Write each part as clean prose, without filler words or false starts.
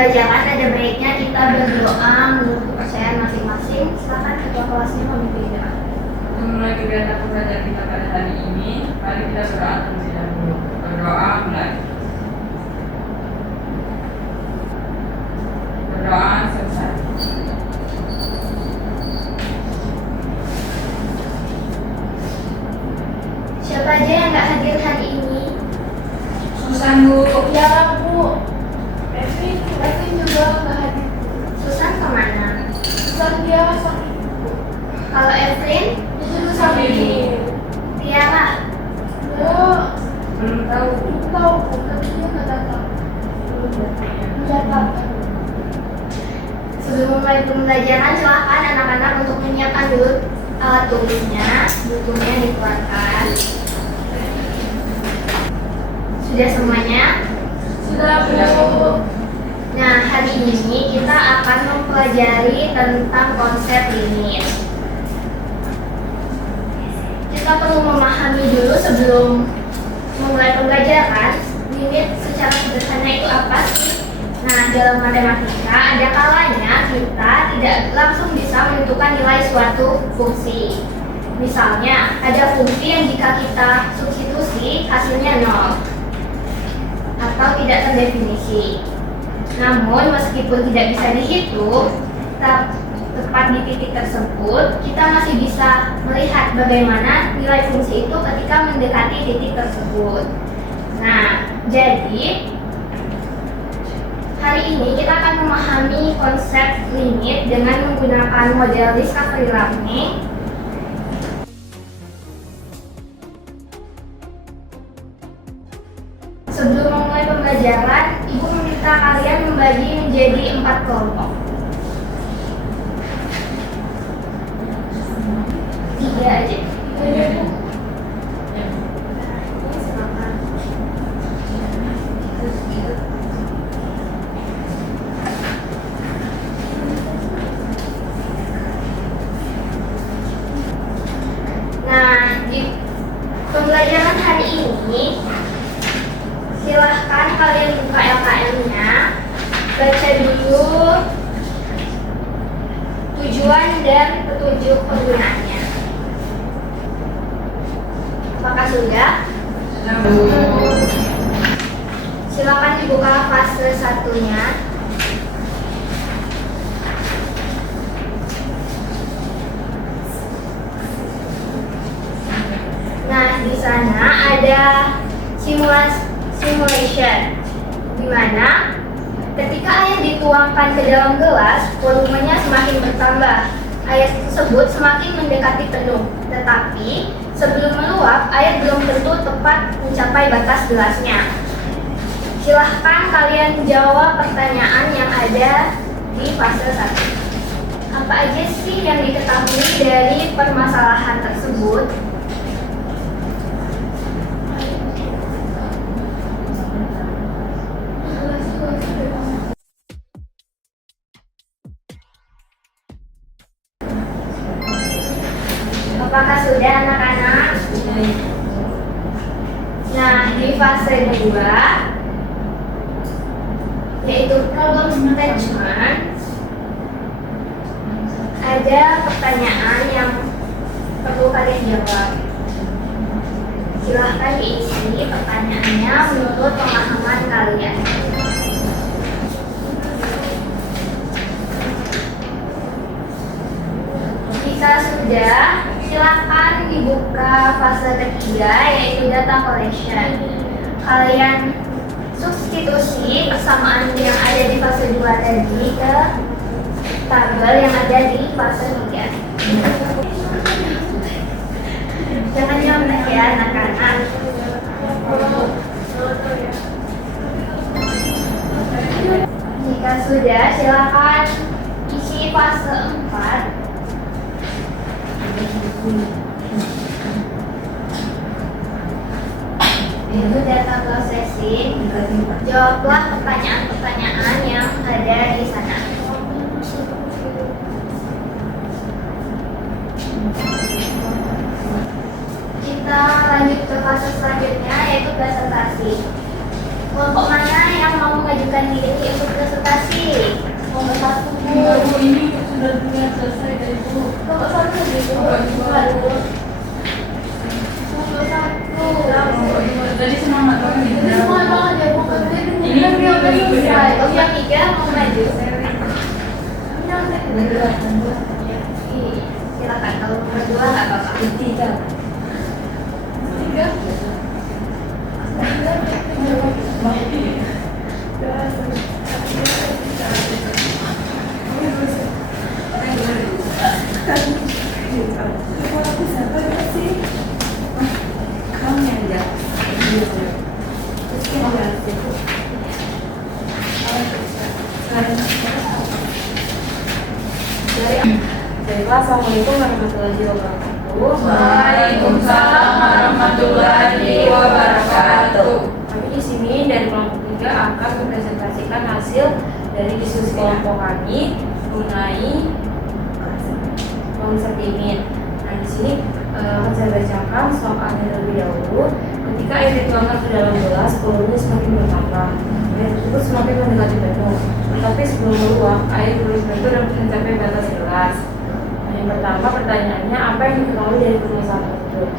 pembelajaran ada baiknya kita berdoa menurut kepercayaan masing-masing. Silakan ketua kelasnya memimpin doa. Memulai kegiatan pembelajaran kita pada hari ini, mari kita berdoa terlebih dahulu. Berdoa mulai. Berdoa selesai. Siapa aja yang nggak hadir hari ini? Susan, Bu. Ya, Bu. Evin juga nggak hadir. Susan kemana? Susan dia sakit. Kalau Evin? Itu sakit. Tiara? Ya, Belum tahu. tapi dia nggak datang. Sebelum mulai pembelajaran, silakan anak-anak untuk menyiapkan dulu alat tulisnya, bukunya dikeluarkan. Sudah semuanya? Sudah, Bu. Nah, hari ini kita akan mempelajari tentang konsep limit. Kita perlu memahami dulu sebelum memulai pembelajaran, limit secara sederhana itu apa sih? Nah, dalam matematika ada kalanya kita tidak langsung bisa menentukan nilai suatu fungsi. Misalnya, ada fungsi yang jika kita substitusi hasilnya 0 atau tidak terdefinisi. Namun, meskipun tidak bisa dihitung tepat di titik tersebut, kita masih bisa melihat bagaimana nilai fungsi itu ketika mendekati titik tersebut. Nah, jadi hari ini kita akan memahami konsep limit dengan menggunakan model discovery learning. Sebelum memulai pembelajaran, Ibu meminta kalian membagi menjadi 4 kelompok. 3 aja. Nah, di pembelajaran hari ini silahkan kalian buka LKM-nya, baca dulu tujuan dan petunjuk penggunaannya. Apakah sudah? Sudah, Bu. Silakan dibuka fase 1-nya. Nah, di sana ada simulation, di mana ketika air dituangkan ke dalam gelas, volumenya semakin bertambah. Air tersebut semakin mendekati penuh, tetapi sebelum meluap, air belum tentu tepat mencapai batas gelasnya. Silahkan kalian jawab pertanyaan yang ada di fase 1. Apa aja sih yang diketahui dari permasalahan tersebut? Apakah sudah anak-anak? Nah, di fase 2 yaitu problem statement, ada pertanyaan yang perlu kalian jawab. Silahkan diisi pertanyaannya menurut pemahaman kalian. Jika sudah, silakan dibuka fase ketiga yaitu data collection. Kalian substitusi persamaan yang ada di fase 2 tadi ke tabel yang ada di fase 3. Jangan nyontek ya anak-anak. Jika sudah, silakan isi fase 4. Itu data processing. Jawablah pertanyaan-pertanyaan yang ada di sana. Kita lanjut ke fase selanjutnya yaitu presentasi. Kelompok mana yang mau mengajukan diri untuk presentasi? selesai dari dulu. Nomor 1 begitu. Nomor 2. Nomor 1. Tadi semangat banget nih. Semangat banget ya, mau kerja dulu. Ini Kan dia udah ini selesai. ini. Oh, yang 3 mau maju. Silakan kalau nomor 2 nggak apa-apa. 3. Assalamualaikum warahmatullahi wabarakatuh. Waalaikumsalam warahmatullahi wabarakatuh. Kami di sini dari kelompok 3 akan mempresentasikan hasil dari diskusi kelompok kami mengenai konsep limit. Nah, di sini akan saya bacakan soalnya terlebih dahulu. Ketika air dituangkan ke dalam gelas, volume semakin bertambah. Air tersebut semakin mendekati penuh. Tetapi sebelum meluap, air belum tentu dapat mencapai batas gelas. Yang pertama pertanyaannya, apa yang diketahui dari permasalahan tersebut?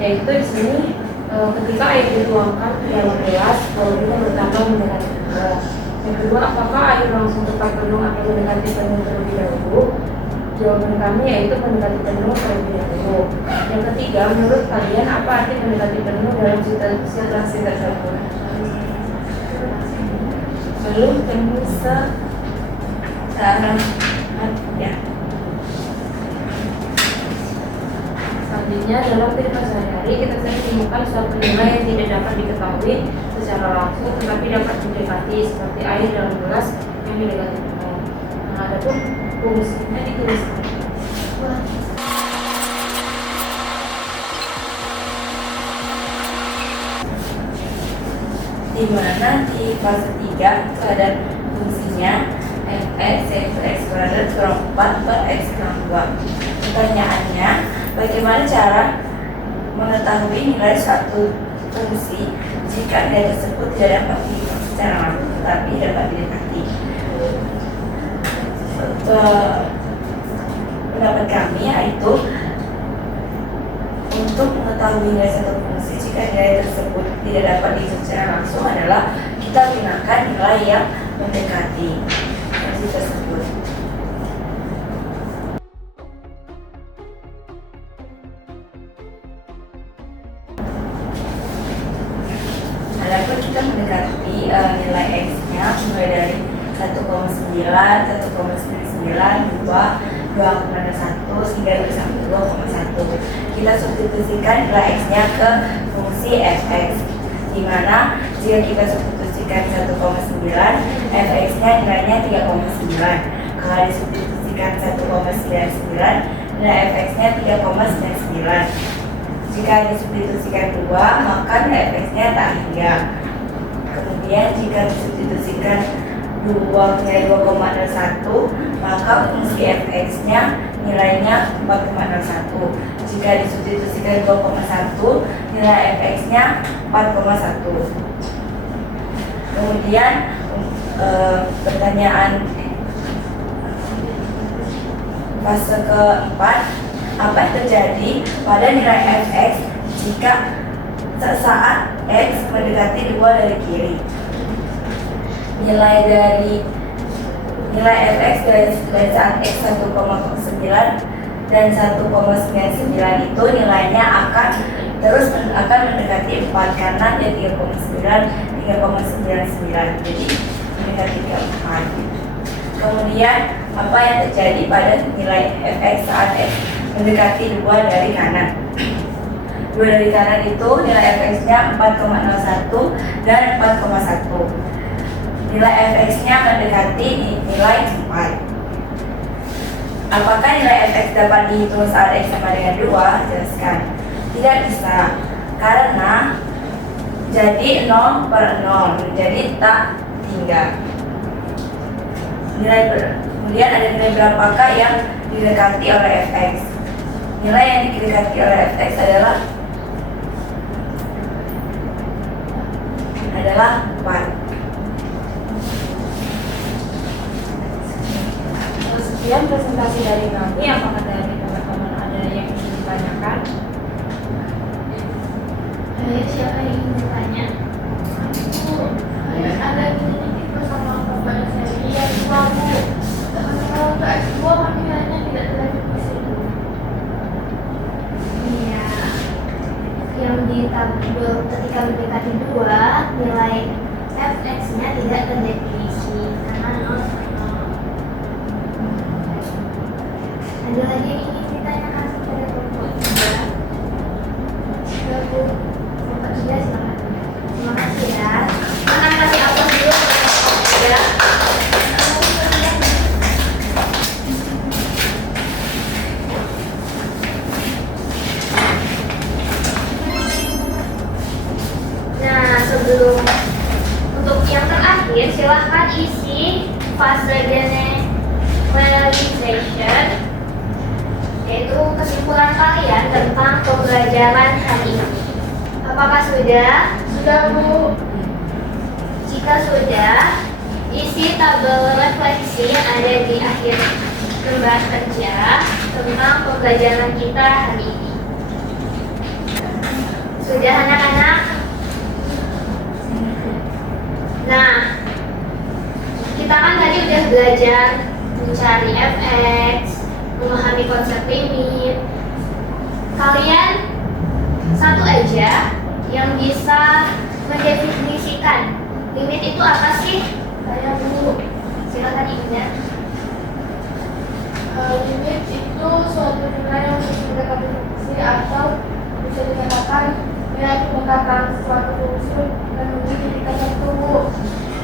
Yaitu di sini ketika air dituangkan ke dalam gelas, volume bertambah mendekati penuh. Yang kedua, apakah air langsung tepat penuh atau mendekati penuh terlebih dahulu? Jawaban kami yaitu mendekati penuh terlebih dahulu. Yang ketiga, menurut kalian apa arti mendekati penuh dalam situasi tersebut? Belum penuh secara ya. Selanjutnya, dalam kehidupan sehari-hari kita sering menemukan suatu nilai yang tidak dapat diketahui secara langsung tetapi dapat didekati, seperti air dalam gelas yang didekati penuh. Nah, adapun fungsinya dituliskan. Di mana di fase 3 itu ada fungsinya fx yaitu x kuadrat kurang 4 per x kurang 2. Pertanyaannya, bagaimana cara mengetahui nilai suatu fungsi jika nilai tersebut tidak dapat dihitung secara langsung tetapi dapat didekati? Pendapat kami yaitu untuk mengetahui nilai satu fungsi jika nilai tersebut tidak dapat dihitung secara langsung adalah kita gunakan nilai yang mendekati fungsi tersebut. Adapun kita mendekati nilai x-nya mulai dari 1,9, 1,99, 2, 2,1 hingga sampai 2,1. Kita substitusikan nilai x-nya ke fungsi fx, di mana jika kita substitusikan 1,9, fx-nya nilainya 3,9. Kalau disubstitusikan 1,99, nilai fx-nya 3,99. Jika disubstitusikan 2, maka nilai fx-nya tak hingga. Kemudian jika disubstitusikan 2 nilai 2,01, maka fungsi fx-nya nilainya 4,01. Jika disubstitusikan 2,1, nilai fx-nya 4,1. Kemudian pertanyaan fase keempat, apa yang terjadi pada nilai fx jika saat x mendekati 2 dari kiri? Nilai fx dari saat x 1,9 dan 1,99 itu nilainya akan mendekati 4 karena dia 3,99, jadi mendekati ke 4. Kemudian apa yang terjadi pada nilai fx saat x mendekati 2 dari kanan? 2 dari kanan itu nilai fx-nya 4,01 dan 4,1. Nilai fx-nya mendekati nilai 4. Apakah nilai fx dapat dihitung saat x sama dengan 2? Jelaskan. Tidak bisa, karena jadi 0 per 0, jadi tak hingga. Kemudian ada nilai berapakah yang didekati oleh fx? Nilai yang didekati oleh fx adalah 4. Sekian presentasi dari kami. Apakah dari teman-teman ada yang ingin ditanyakan? Siapa yang ingin bertanya? Ada ini bersama Bapak saya yang mampu kalau ke S2 kami hanya tidak terlanjut di sini. Iya. Yang di tabel ketika mendekati 2, nilai fx-nya tidak terdefinisi karena 0 sama 0. Ada lagi yang ingin ditanyakan kepada kelompok 3? Sudah Bu, kelompok 3 silakan. Terima kasih ya. Akan kasih aplaus dulu kelompok 3. Nah, sebelum untuk yang terakhir, silahkan isi fase generalization, yaitu kesimpulan kalian tentang pembelajaran hari ini. Apakah sudah? Sudah Bu. Jika sudah, isi tabel refleksi yang ada di akhir lembar kerja tentang pembelajaran kita hari ini. Sudah anak-anak? Nah, kita kan tadi udah belajar mencari fx, memahami konsep limit. Kalian satu aja yang bisa mendefinisikan limit itu apa sih? Saya Bu. Silakan Ibunda. Limit itu suatu nilai yang mendekati fungsi atau bisa dikatakan nilai pendekatan suatu fungsi dan menjadi tertentu.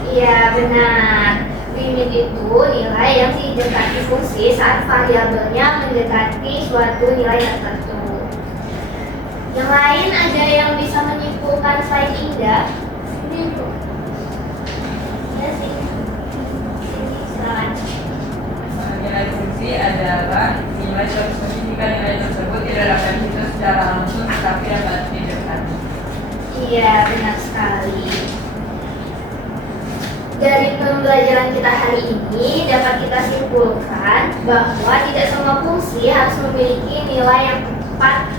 Iya benar. Limit itu nilai yang didekati fungsi saat variabelnya mendekati suatu nilai tertentu. Yang lain ada yang bisa menyimpulkan selain Indah? Ini Bu. Ya sih. Sini silakan. Nilai fungsi adalah nilai tersebut jika nilai tersebut tidak dapat dihitung secara langsung tetapi dapat didekati. Iya benar sekali. Dari pembelajaran kita hari ini dapat kita simpulkan bahwa tidak semua fungsi harus memiliki nilai yang tepat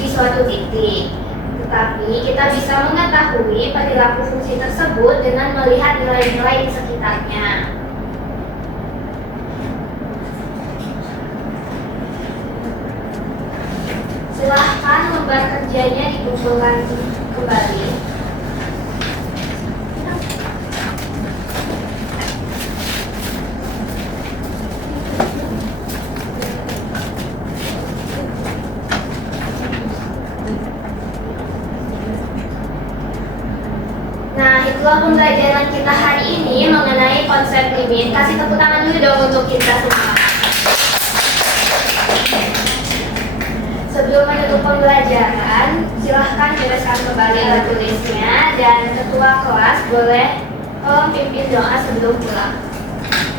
di suatu titik. Tetapi kita bisa mengetahui perilaku fungsi tersebut dengan melihat nilai-nilai di sekitarnya. Silahkan lembar kerjanya dikumpulkan kembali. Nah, itulah pembelajaran kita hari ini mengenai konsep limit. Kasih tepuk tangan dulu dong untuk kita semua. Sebelum menutup pembelajaran, silahkan bereskan kembali alat tulisnya dan ketua kelas boleh tolong pimpin doa sebelum pulang.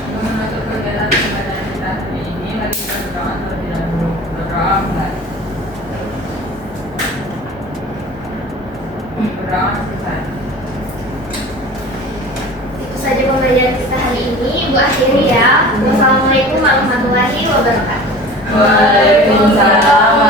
Untuk menutup kegiatan pembelajaran kita hari ini, mari kita berdoa terlebih dahulu. Berdoa mulai. Berdoa selesai. Itu saja pembelajaran kita hari ini. Ibu akhiri ya. Wassalamualaikum warahmatullahi wabarakatuh. Waalaikumsalam